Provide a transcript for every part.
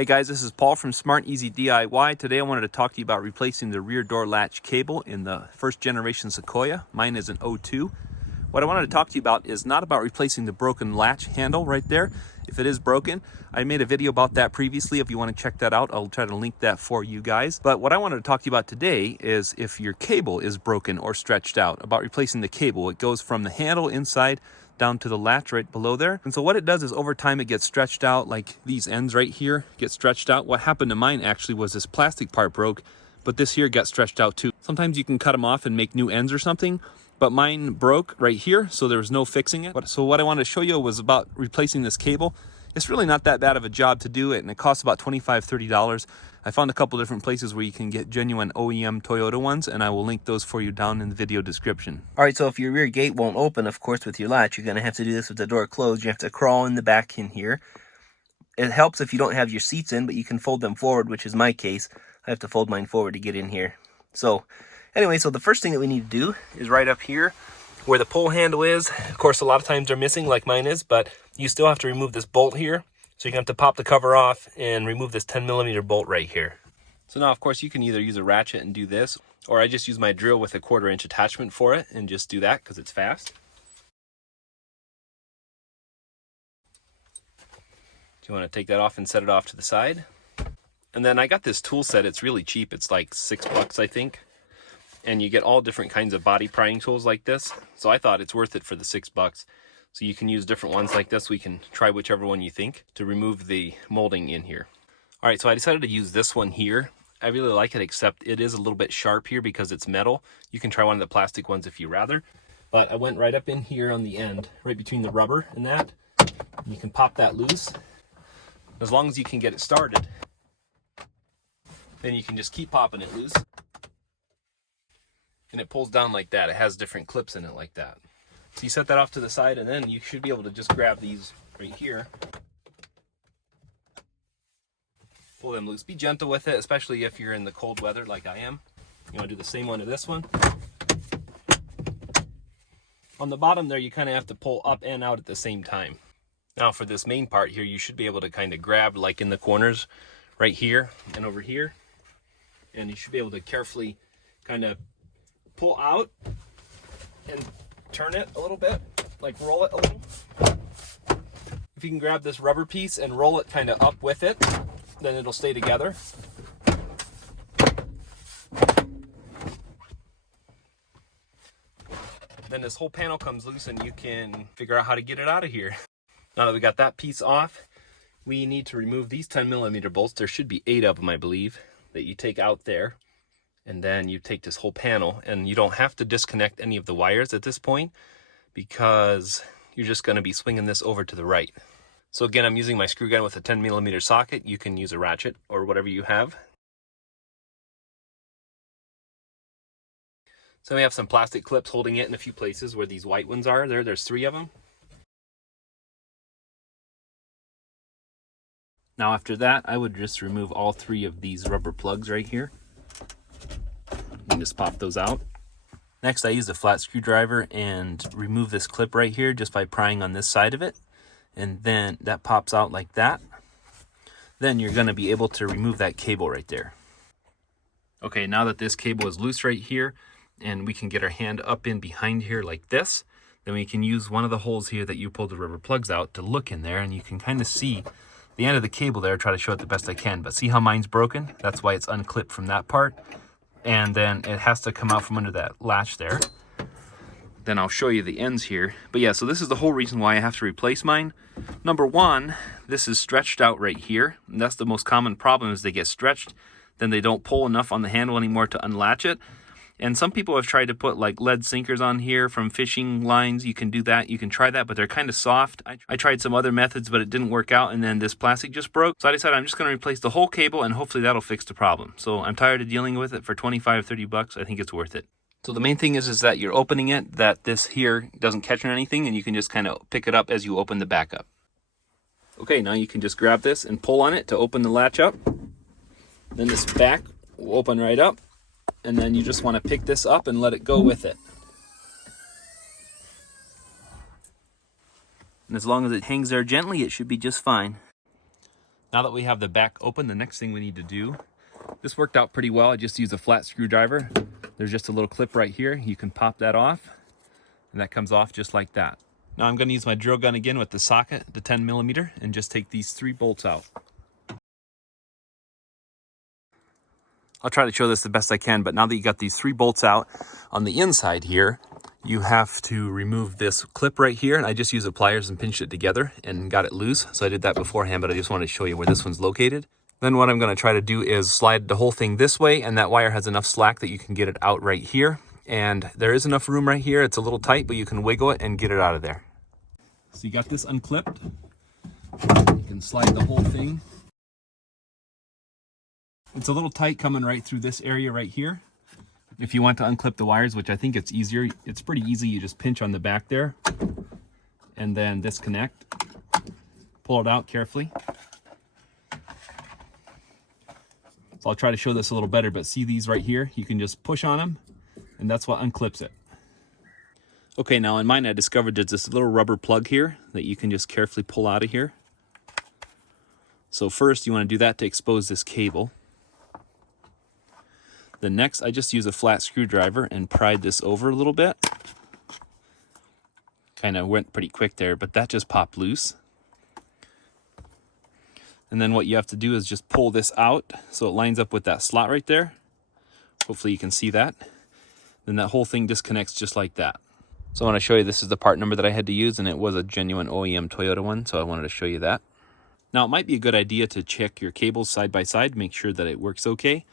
Hey guys, this is Paul from Smart Easy DIY. Today I wanted to talk to you about replacing the rear door latch cable in the first generation Sequoia. Mine is an 02. What I wanted to talk to you about is not about replacing the broken latch handle right there. If it is broken, I made a video about that previously. If you want to check that out, I'll try to link that for you guys. But what I wanted to talk to you about today is if your cable is broken or stretched out, about replacing the cable. It goes from the handle inside down to the latch right below there. And so what it does is over time it gets stretched out, like these ends right here get stretched out. What happened to mine actually was this plastic part broke, but this here got stretched out too. Sometimes you can cut them off and make new ends or something, but mine broke right here, so there was no fixing it. So what I wanted to show you was about replacing this cable. It's really not that bad of a job to do it, and it costs about $25, $30. I found a couple different places where you can get genuine OEM Toyota ones, and I will link those for you down in the video description. All right, so if your rear gate won't open, of course, with your latch, you're going to have to do this with the door closed. You have to crawl in the back in here. It helps if you don't have your seats in, but you can fold them forward, which is my case. I have to fold mine forward to get in here. So anyway, so the first thing that we need to do is right up here where the pull handle is. Of course, a lot of times they're missing like mine is, but you still have to remove this bolt here. So you're going to have to pop the cover off and remove this 10mm bolt right here. So now, of course, you can either use a ratchet and do this, or I just use my drill with a 1/4" attachment for it and just do that because it's fast. You want to take that off and set it off to the side. And then I got this tool set. It's really cheap. It's like $6, I think. And you get all different kinds of body prying tools like this. So I thought it's worth it for the $6. So you can use different ones like this. We can try whichever one you think to remove the molding in here. All right, so I decided to use this one here. I really like it, except it is a little bit sharp here because it's metal. You can try one of the plastic ones if you rather. But I went right up in here on the end, right between the rubber and that. And you can pop that loose. As long as you can get it started, then you can just keep popping it loose. And it pulls down like that. It has different clips in it like that. So you set that off to the side, and then you should be able to just grab these right here. Pull them loose. Be gentle with it, especially if you're in the cold weather like I am. You want to do the same one to this one. On the bottom there, you kind of have to pull up and out at the same time. Now for this main part here, you should be able to kind of grab like in the corners right here and over here. And you should be able to carefully kind of pull out and turn it a little bit, like roll it a little. If you can grab this rubber piece and roll it kind of up with it, then it'll stay together. Then this whole panel comes loose and you can figure out how to get it out of here. Now that we got that piece off, we need to remove these 10mm bolts. There should be 8 of them, I believe, that you take out there. And then you take this whole panel, and you don't have to disconnect any of the wires at this point because you're just going to be swinging this over to the right. So again, I'm using my screw gun with a 10mm socket. You can use a ratchet or whatever you have. So we have some plastic clips holding it in a few places where these white ones are. There's 3 of them. Now after that, I would just remove all 3 of these rubber plugs right here. And just pop those out. Next, I use a flat screwdriver and remove this clip right here just by prying on this side of it. And then that pops out like that. Then you're going to be able to remove that cable right there. Okay, now that this cable is loose right here, and we can get our hand up in behind here like this, then we can use one of the holes here that you pulled the rubber plugs out to look in there, and you can kind of see the end of the cable there. Try to show it the best I can, but see how mine's broken? That's why it's unclipped from that part. And then it has to come out from under that latch there. Then I'll show you the ends here. But yeah, so this is the whole reason why I have to replace mine. Number one, this is stretched out right here. And that's the most common problem, is they get stretched, then they don't pull enough on the handle anymore to unlatch it. And some people have tried to put like lead sinkers on here from fishing lines. You can do that. You can try that, but they're kind of soft. I tried some other methods, but it didn't work out. And then this plastic just broke. So I decided I'm just going to replace the whole cable, and hopefully that'll fix the problem. So I'm tired of dealing with it. For $25, $30, I think it's worth it. So the main thing is that you're opening it, that this here doesn't catch on anything, and you can just kind of pick it up as you open the back up. Okay, now you can just grab this and pull on it to open the latch up. Then this back will open right up. And then you just want to pick this up and let it go with it. And as long as it hangs there gently, it should be just fine. Now that we have the back open, the next thing we need to do, this worked out pretty well. I just used a flat screwdriver. There's just a little clip right here. You can pop that off, and that comes off just like that. Now I'm gonna use my drill gun again with the socket, the 10mm, and just take these 3 bolts out. I'll try to show this the best I can, but now that you got these 3 bolts out, on the inside here, you have to remove this clip right here, and I just used the pliers and pinched it together and got it loose. So I did that beforehand, but I just wanted to show you where this one's located. Then what I'm gonna try to do is slide the whole thing this way, and that wire has enough slack that you can get it out right here. And there is enough room right here. It's a little tight, but you can wiggle it and get it out of there. So you got this unclipped. You can slide the whole thing. It's a little tight coming right through this area right here. If you want to unclip the wires, which I think it's easier, it's pretty easy. You just pinch on the back there and then disconnect. Pull it out carefully. So I'll try to show this a little better, but see these right here? You can just push on them, and that's what unclips it. Okay, now in mine I discovered there's this little rubber plug here that you can just carefully pull out of here. So first you want to do that to expose this cable. Then next I just use a flat screwdriver and pried this over a little bit. Kind of went pretty quick there, but that just popped loose. And then what you have to do is just pull this out so it lines up with that slot right there. Hopefully you can see that. Then that whole thing disconnects just like that. So I want to show you, this is the part number that I had to use, and it was a genuine OEM Toyota one, so I wanted to show you that. Now it might be a good idea to check your cables side by side, make sure that it works okay.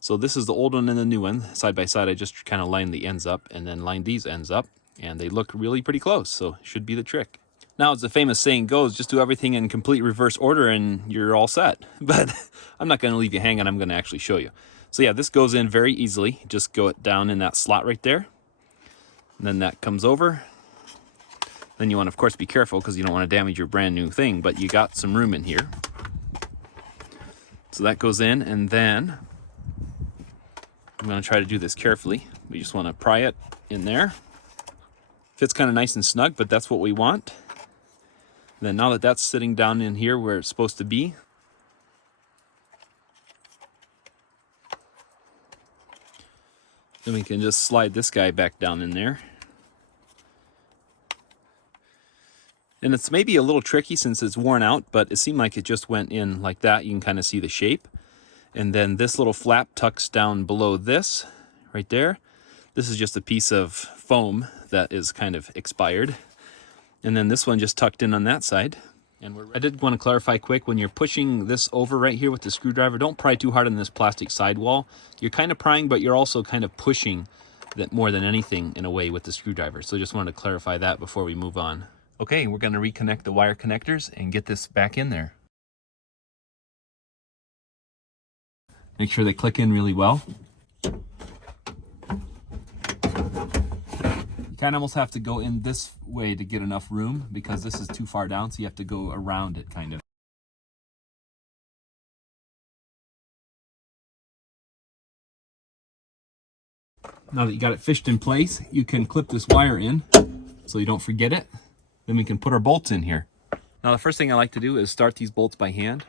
So this is the old one and the new one. Side by side, I just kind of lined the ends up and then lined these ends up, and they look really pretty close, so it should be the trick. Now, as the famous saying goes, just do everything in complete reverse order and you're all set. But I'm not going to leave you hanging. I'm going to actually show you. So yeah, this goes in very easily. Just go it down in that slot right there. And then that comes over. Then you want to, of course, be careful because you don't want to damage your brand new thing, but you got some room in here. So that goes in, and then I'm going to try to do this carefully. We just want to pry it in there. Fits kind of nice and snug, but that's what we want. Then now that that's sitting down in here where it's supposed to be, then we can just slide this guy back down in there. And it's maybe a little tricky since it's worn out, but it seemed like it just went in like that. You can kind of see the shape. And then this little flap tucks down below this right there. This is just a piece of foam that is kind of expired. And then this one just tucked in on that side. And I did want to clarify quick, when you're pushing this over right here with the screwdriver, don't pry too hard on this plastic sidewall. You're kind of prying, but you're also kind of pushing that more than anything in a way with the screwdriver. So just wanted to clarify that before we move on. Okay, we're going to reconnect the wire connectors and get this back in there. Make sure they click in really well. You kind of almost have to go in this way to get enough room because this is too far down, so you have to go around it kind of. Now that you got it fished in place, you can clip this wire in so you don't forget it. Then we can put our bolts in here. Now the first thing I like to do is start these bolts by hand.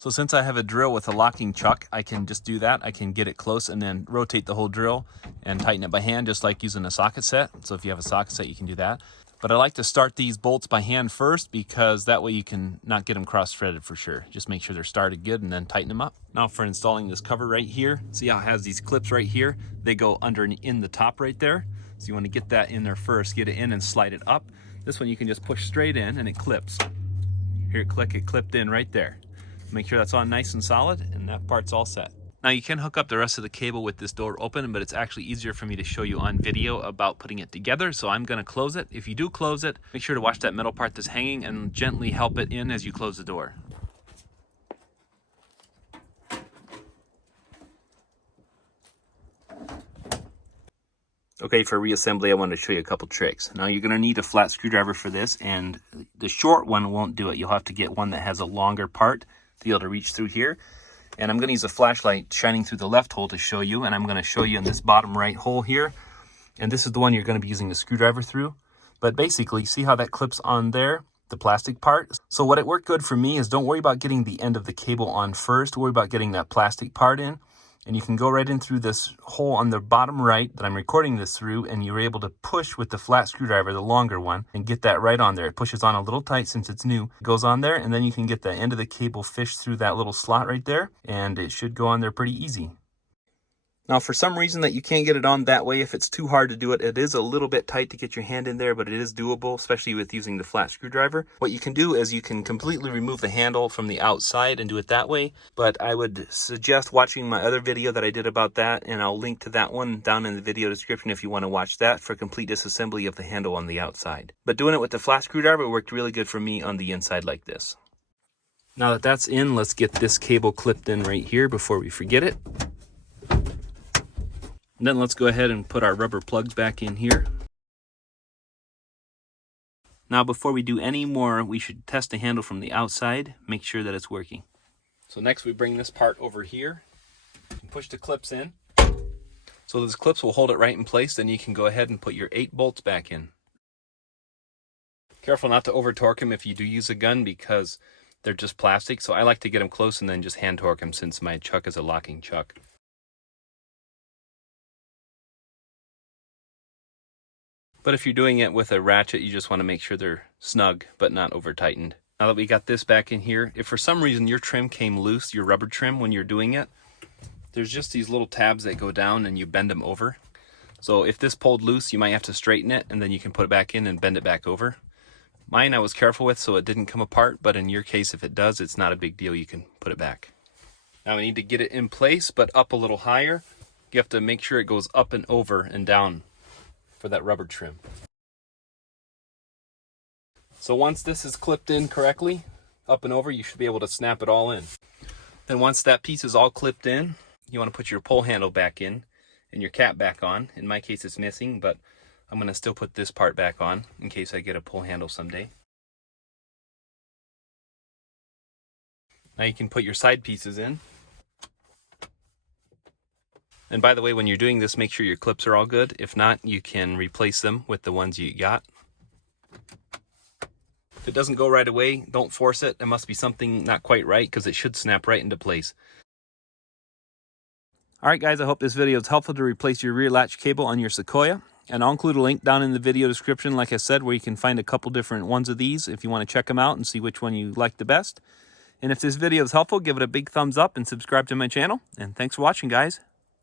So since I have a drill with a locking chuck, I can just do that. I can get it close and then rotate the whole drill and tighten it by hand, just like using a socket set. So if you have a socket set, you can do that. But I like to start these bolts by hand first because that way you can not get them cross-threaded for sure. Just make sure they're started good and then tighten them up. Now for installing this cover right here, see how it has these clips right here? They go under and in the top right there. So you want to get that in there first, get it in and slide it up. This one you can just push straight in and it clips. Here, click, it clipped in right there. Make sure that's on nice and solid, and that part's all set. Now you can hook up the rest of the cable with this door open, but it's actually easier for me to show you on video about putting it together, so I'm gonna close it. If you do close it, make sure to watch that metal part that's hanging and gently help it in as you close the door. Okay, for reassembly, I want to show you a couple tricks. Now you're gonna need a flat screwdriver for this, and the short one won't do it. You'll have to get one that has a longer part to be able to reach through here. And I'm going to use a flashlight shining through the left hole to show you, and I'm going to show you in this bottom right hole here. And this is the one you're going to be using the screwdriver through. But basically, see how that clips on there, the plastic part? So what it worked good for me is don't worry about getting the end of the cable on first, worry about getting that plastic part in. And you can go right in through this hole on the bottom right that I'm recording this through, and you're able to push with the flat screwdriver, the longer one, and get that right on there. It pushes on a little tight since it's new. It goes on there, and then you can get the end of the cable fished through that little slot right there, and it should go on there pretty easy. Now, for some reason that you can't get it on that way, if it's too hard to do it, it is a little bit tight to get your hand in there, but it is doable, especially with using the flat screwdriver. What you can do is you can completely remove the handle from the outside and do it that way, but I would suggest watching my other video that I did about that, and I'll link to that one down in the video description if you want to watch that for complete disassembly of the handle on the outside. But doing it with the flat screwdriver worked really good for me on the inside like this. Now that that's in, let's get this cable clipped in right here before we forget it. And then let's go ahead and put our rubber plugs back in here. Now before we do any more, we should test the handle from the outside, make sure that it's working. So next we bring this part over here and push the clips in. So those clips will hold it right in place, then you can go ahead and put your 8 bolts back in. Careful not to over torque them if you do use a gun because they're just plastic, so I like to get them close and then just hand torque them since my chuck is a locking chuck. But if you're doing it with a ratchet, you just want to make sure they're snug, but not over tightened. Now that we got this back in here, if for some reason your trim came loose, your rubber trim when you're doing it, there's just these little tabs that go down and you bend them over. So if this pulled loose, you might have to straighten it and then you can put it back in and bend it back over. Mine I was careful with so it didn't come apart, but in your case, if it does, it's not a big deal. You can put it back. Now we need to get it in place, but up a little higher. You have to make sure it goes up and over and down for that rubber trim. So once this is clipped in correctly, up and over, you should be able to snap it all in. Then once that piece is all clipped in, you want to put your pull handle back in and your cap back on. In my case, it's missing, but I'm going to still put this part back on in case I get a pull handle someday. Now you can put your side pieces in. And by the way, when you're doing this, make sure your clips are all good. If not, you can replace them with the ones you got. If it doesn't go right away, don't force it. There must be something not quite right because it should snap right into place. All right, guys, I hope this video is helpful to replace your rear latch cable on your Sequoia. And I'll include a link down in the video description, like I said, where you can find a couple different ones of these if you want to check them out and see which one you like the best. And if this video is helpful, give it a big thumbs up and subscribe to my channel. And thanks for watching, guys.